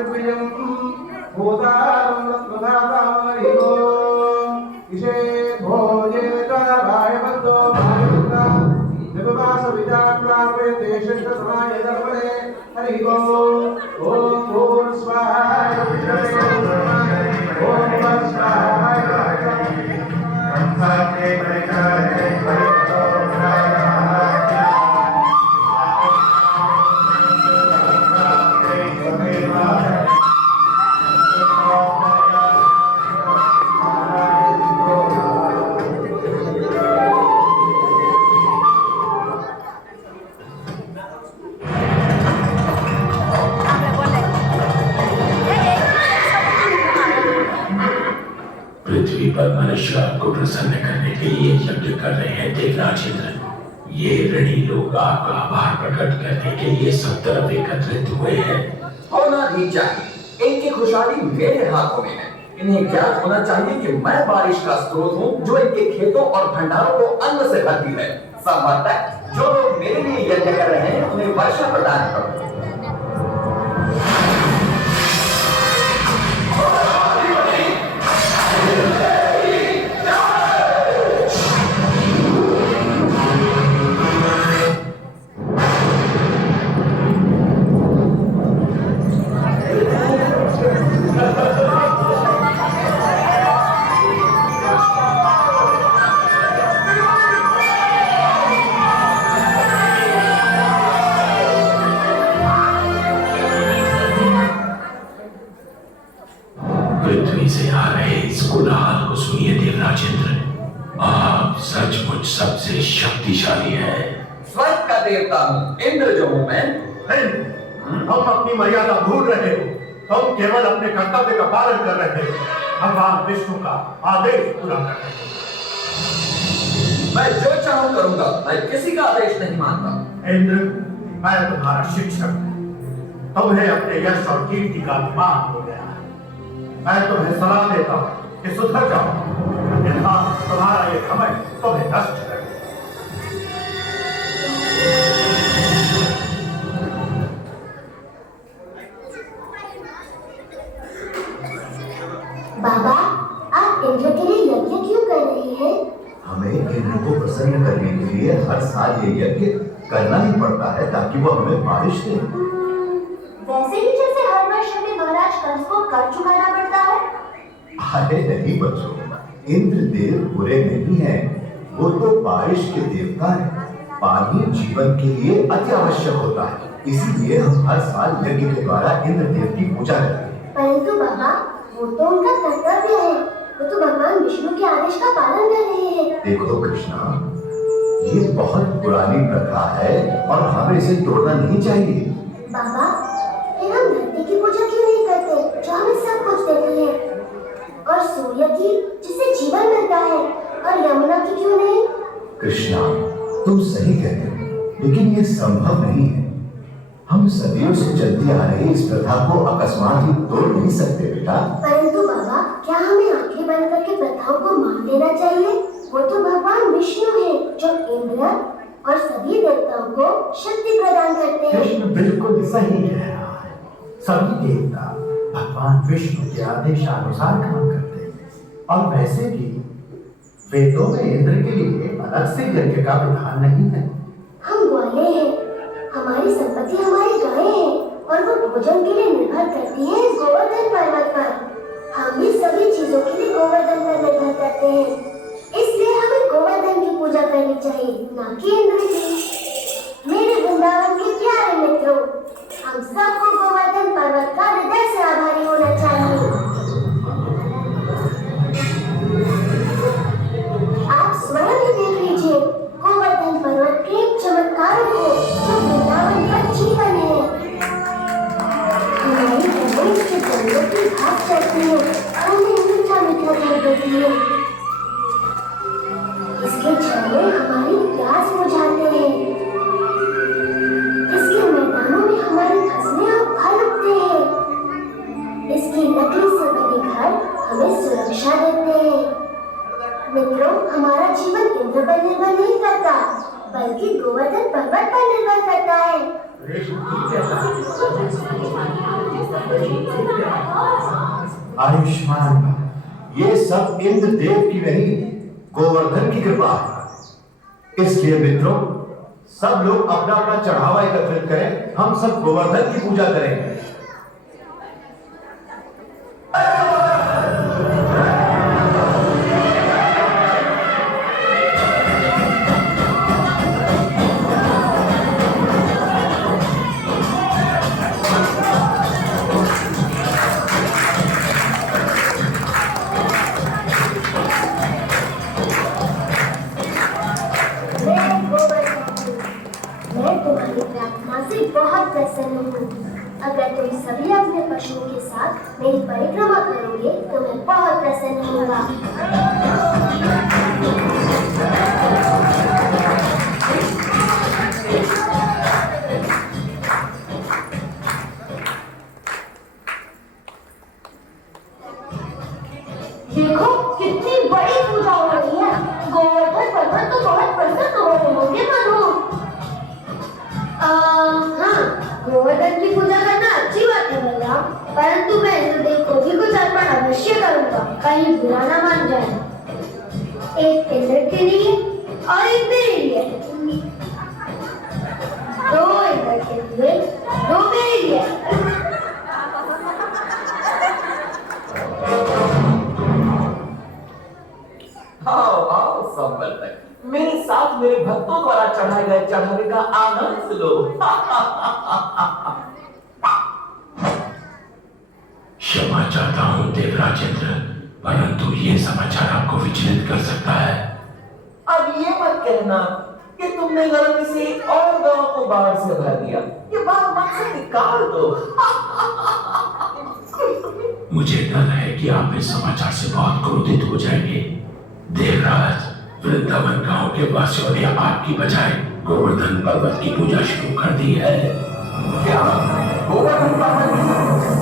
ऋग्विजं भूतानं प्रधातामरिगो इषे भोजे रायवन्तो भायुक्ता दिववास विजाप्राप्य देशस्य समाय दर्पणे हरिगो ओम भूर् स्वाहा ओम स्वाहा पृथ्वी पर मनुष्य को प्रसन्न करने के लिए यज्ञ कर रहे हैं देवराज इंद्र। ये ऋणी लोग आपका आभार प्रकट करने के लिए सब तरफ एकत्रित हुए हैं। होना ही चाहिए, इनकी खुशहाली मेरे हाथों में है। इन्हें ज्ञात होना चाहिए कि मैं बारिश का स्रोत हूँ जो इनके खेतों और भंडारों को अन्न से भरती है। संभवतः जो लोग मेरे लिए यज्ञ कर रहे हैं उन्हें वर्षा प्रदान करो। पृथ्वी से आ रहे इस कोलाहल को सुनिए देवराज इंद्र, आप सचमुच सबसे शक्तिशाली है। स्वर्ग का देवता हूँ, इंद्र जो हूँ मैं। हम अपनी मर्यादा भूल रहे हो, तुम केवल अपने कर्तव्य का पालन कर रहे हो, भगवान विष्णु का आदेश पूरा कर रहे हो। मैं जो चाहूँ करूँगा, मैं किसी का आदेश नहीं मानता। इंद्र, मैं तुम्हारा शिक्षक हूँ, तुम्हें अपने यश और कीर्ति का अभिमान हो गया है। मैं तुम्हें सलाह देता हूँ कि सुधर जाओ, अन्यथा तुम्हारा ये घमंड तुम्हें नष्ट कर देगा। बाबा, आप इंद्र के लिए यज्ञ क्यों कर रहे हैं? हमें इंद्र को प्रसन्न करने के लिए हर साल ये यज्ञ करना ही पड़ता है ताकि वो हमें बारिश दे। वैसे ही जैसे हर वर्ष हमें महाराज कंस को कर चुकाना पड़ता है। अरे नहीं बच्चों, इंद्र देव बुरे नहीं हैं, वो तो बारिश के देवता हैं। पानी जीवन के लिए अति आवश्यक होता है, इसीलिए हम हर साल यज्ञ के द्वारा इंद्र देव की पूजा करते हैं। परंतु बाबा, वो तो उनका कर्तव्य है, वो तो भगवान विष्णु के आदेश का पालन कर रहे हैं। देखो कृष्णा, ये बहुत पुरानी प्रथा है और हमें इसे तोड़ना नहीं चाहिए। बाबा, फिर हम धरती की पूजा क्यों नहीं करते जो हमें सब कुछ देती है, और सूर्य की जिससे जीवन मिलता है, और यमुना की क्यों नहीं? कृष्णा, तुम सही कहते हो, लेकिन ये संभव नहीं है। हम सदियों से चलती आ रही इस प्रथा को अकस्मात ही तोड़ नहीं सकते बेटा। परंतु बाबा, क्या हमें आंखें बंद करके प्रथाओं को मान लेना चाहिए? वो तो भगवान विष्णु है जो इंद्र और सभी देवताओं को शक्ति प्रदान करते हैं। कृष्ण बिल्कुल सही कह रहा है, सभी देवता भगवान विष्णु के आदेशानुसार काम करते हैं। और वैसे भी वेदों में इंद्र के लिए अलग से यज्ञ का विधान नहीं है। हम ग्वाले हैं, हमारी संपत्ति हमारी गायें हैं, और वो भोजन के लिए निर्भर करती है गोवर्धन पर्वत पर। हम भी सभी चीजों के लिए गोवर्धन पर निर्भर करते हैं, इसलिए हमें गोवर्धन की पूजा करनी चाहिए, न कि इंद्र की। मेरे वृंदावन के प्यारे मित्रों, हम सबको गोवर्धन पर्वत का हृदय से आभारी होना चाहिए। आप स्वयं ही देख लीजिए गोवर्धन पर्वत के चमत्कारों को जो वृंदावन का जीवन है। हमारी जमीन से जंगलों की घास चढ़ती है और हमें मीठा मीठा कर देती है। इसके झरने हमारी प्यास बुझाते हैं। इसके मैदानों में हमारी फसलें और फल उगते हैं। इसकी लकड़ी से बने घर हमें सुरक्षा देते हैं। मित्रों, हमारा जीवन इंद्र पर निर्भर नहीं करता, बल्कि गोवर्धन पर्वत पर निर्भर करता है। आयुष्मान भव। ये सब इंद्रदेव की नहीं, गोवर्धन की कृपा है। इसलिए मित्रों, सब लोग अपना अपना चढ़ावा एकत्रित करें, हम सब गोवर्धन की पूजा करेंगे। मैं तुम्हारी प्रार्थना से बहुत प्रसन्न हूँ। अगर तुम सभी अपने पशुओं के साथ मेरी परिक्रमा करोगे तो मैं बहुत प्रसन्न होऊंगा। देखो कितनी बड़ी पूजा हो रही है। गोवर्धन पर्वत तो बहुत प्रसन्न हो रहे होंगे मनु। हाँ, गोवर्धन की पूजा करना अच्छी बात है बलराम, परंतु मैं इंद्रदेव को भी कुछ अर्पण अवश्य करूंगा, कहीं बुरा ना मान जाए। एक इंद्र के लिए और एक मेरे लिए। दो इंद्र के लिए, दो मेरे लिए। आओ आओ संवर्तक, मेरे साथ मेरे भक्तों द्वारा चढ़ाए गए चढ़ावे का आनंद लो। क्षमा चाहता हूँ देवराजेंद्र, परंतु ये समाचार आपको विचलित कर सकता है। अब ये मत कहना कि तुमने गलती से एक और गांव को बाढ़ से भर दिया। ये बात मन से निकाल दो। मुझे डर है कि आप इस समाचार से बहुत क्रोधित हो जाएंगे। देवराज, वृंदावन गांव के वासियों ने आपकी बजाय गोवर्धन पर्वत की पूजा शुरू कर दी है। क्या गोवर्धन पर्वत की पूजा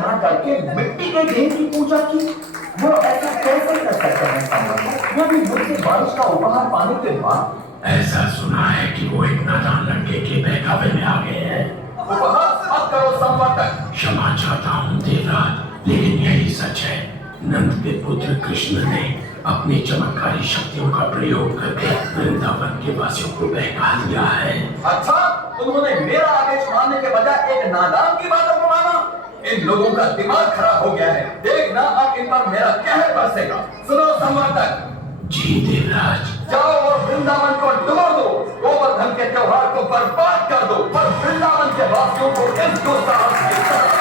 ना करके मिट्टी के देव की पूजा की? वो ऐसा कैसे कर सकते हैं संवर्तक? वो भी मुझसे बारिश का उपहार पाने के बाद। ऐसा सुना है कि वो एक नादान लड़के के बहकावे में आ गए हैं। उपहास मत करो संवर्तक। क्षमा चाहता हूँ देवराज, लेकिन यही सच है। नंद के पुत्र कृष्ण ने अपनी चमत्कारी शक्तियों का प्रयोग करके वृंदावन के वासियों को बहका दिया है। अच्छा, उन्होंने मेरा आदेश मानने के बजाय एक नादान की बातों को माना। इन लोगों का दिमाग खराब हो गया है। देखना अब इन पर मेरा कहर बरसेगा। सुनो संवर्तक। जी देवराज। जाओ और वृंदावन को डुबो दो, गोवर्धन के त्योहार को बर्बाद कर दो, पर वृंदावन के वासियों को इस दुस्साहस की तरफ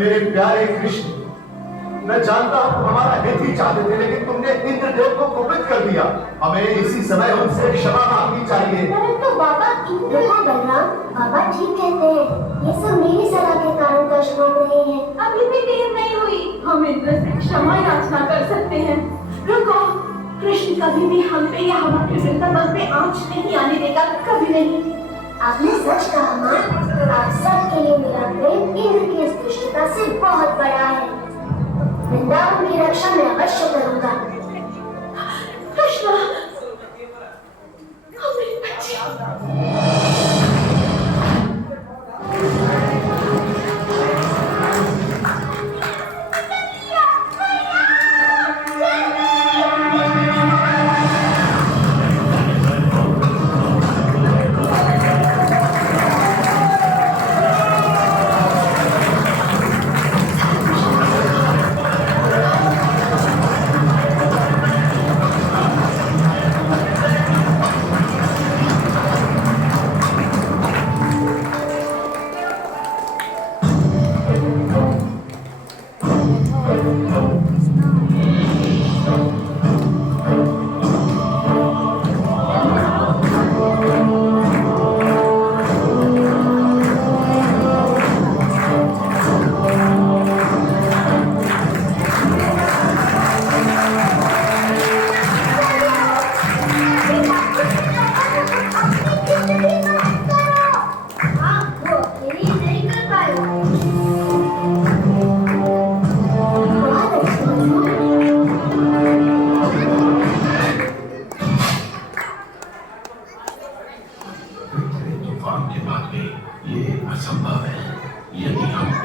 मेरे प्यारे कृष्ण, मैं जानता हूं तुम हमारा हित ही चाहते थे, लेकिन तुमने इंद्रदेव को कुपित कर दिया। हमें इसी समय उनसे क्षमा मांगनी चाहिए। परंतु बाबा, देखो बलराम, बाबा ठीक कहते हैं। ये सब मेरी सलाह के कारण कष्ट हो रहे हैं। अभी भी देर नहीं हुई, हम इंद्र से क्षमा याचना कर सकते हैं। रुको, कृष्ण कभी भी हम पे या हमारे वृंदावन पे आंच नहीं आने देगा, कभी नहीं। आपने सच कहा माँ। आप सबके लिए मेरा प्रेम इंद्र की इस दुष्टता से बहुत बड़ा है। वृंदावन की रक्षा मैं अवश्य करूंगा। कृष्णा, हमारे बच्चे।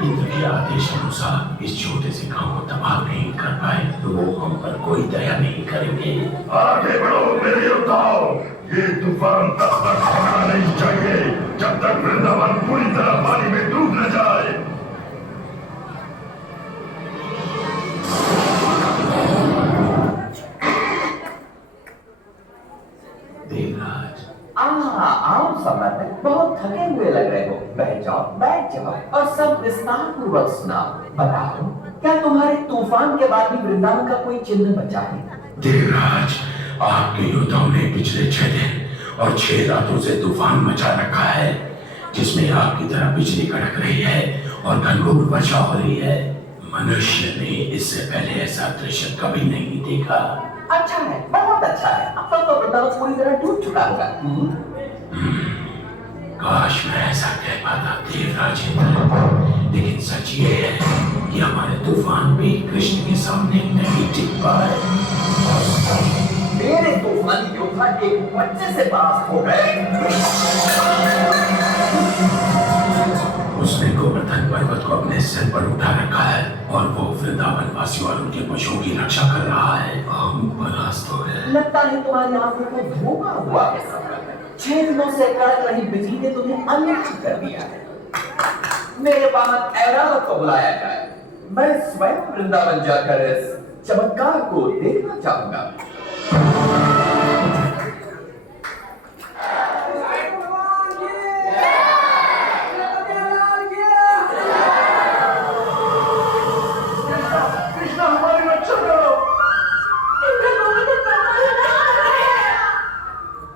इंद्र के आदेश अनुसार इस छोटे से गांव को तबाह नहीं कर पाए तो वो हम पर कोई दया नहीं करेंगे। आगे बढ़ो मेरे योद्धाओं, ये तूफान तब तक थमना नहीं चाहिए जब तक वृंदावन पूरी तरह पानी में डूब न जाए। देवराज, आओ सम्राट, बहुत थके हुए लग रहे हो। बैठ जाओ और सब विस्तार पूर्वक सुनाओ। बताओ, क्या तुम्हारे तूफान के बाद भी वृंदावन का कोई चिन्ह बचा है? देवराज, आपके योद्धाओं ने पिछले 6 दिन और 6 रातों से तूफान मचा रखा है, जिसमें आग की तरह बिजली कड़क रही है और घनघोर वर्षा हो रही है। मनुष्य ने इससे पहले ऐसा दृश्य कभी नहीं देखा। अच्छा है, बहुत अच्छा है। अब तो वृंदावन पूरी तरह डूब चुका होगा। काश मैं ऐसा कह पाता देवराज इंद्र, लेकिन सच ये है कि हमारे तूफान भी कृष्ण के सामने नहीं टिक पाए। मेरे तूफानी योद्धा एक बच्चे से पास हो गए। उसने गोवर्धन पर्वत को अपने सिर पर उठा रखा है और वो वृंदावन वासियों और उनके पशुओं की रक्षा कर रहा है। हम परास्त हो गए। लगता है तुम्हारी आंखों को धोखा हुआ है सम्राट। 6 दिनों से कड़क रही बिजली ने तुम्हें अनदेखा कर दिया है। मेरे वाहन ऐरावत को बुलाया जाए। मैं स्वयं वृंदावन जाकर इस चमत्कार को देखना चाहूंगा।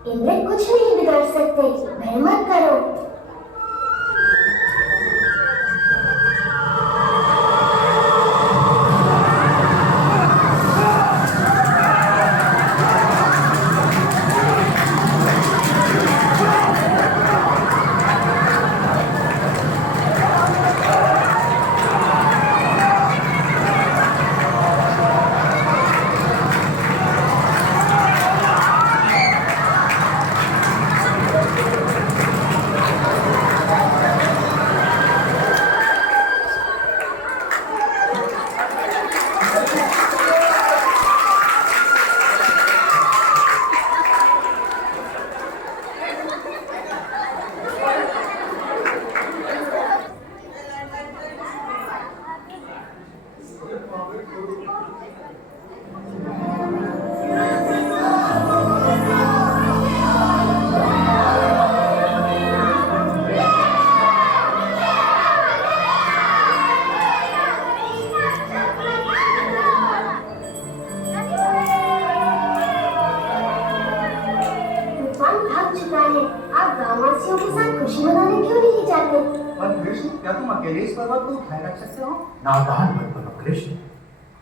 इंद्र कुछ नहीं बिगाड़ सकते, भय मत करो। वासियों के साथ खुशी मनाने क्यों नहीं जाते? पर कृष्ण, क्या तुम अकेले इस पर्वत को उठाए रख सकते हो? नादान मत बनो कृष्ण,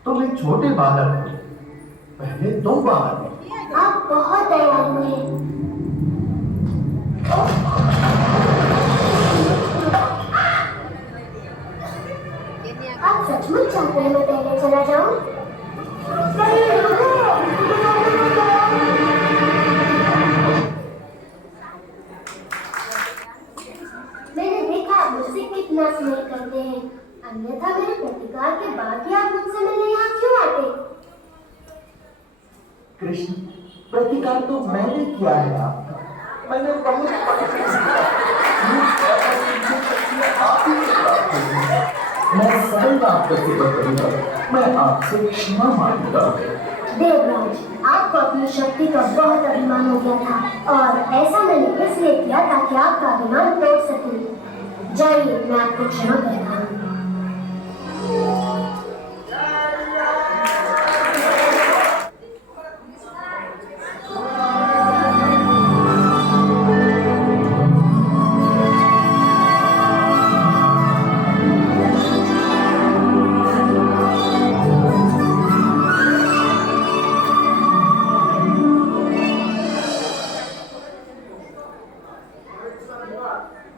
तुम एक छोटे बालक हो, पहले तुम बाहर हो। आप बहुत दयालु हैं। आप सचमुच चाहते हैं मैं पहले चला जाऊं? मैंने देखा आप मुझसे कितना स्नेह करते हैं, अन्यथा मेरे प्रतिकार के बाद ही आप मुझसे मिलने यहाँ क्यों आते? कृष्ण, प्रतिकार तो मैंने किया है आपका। मैंने बहुत मैं सदैव आपका सेवा करूंगा। मैं आपसे क्षमा मांगता हूँ। देवराज, आपको अपनी शक्ति का बहुत अभिमान हो गया था और ऐसा मैंने इसलिए किया ताकि आपका अभिमान तोड़ सके। जाइए, मैं आपको क्षमा करता हूँ।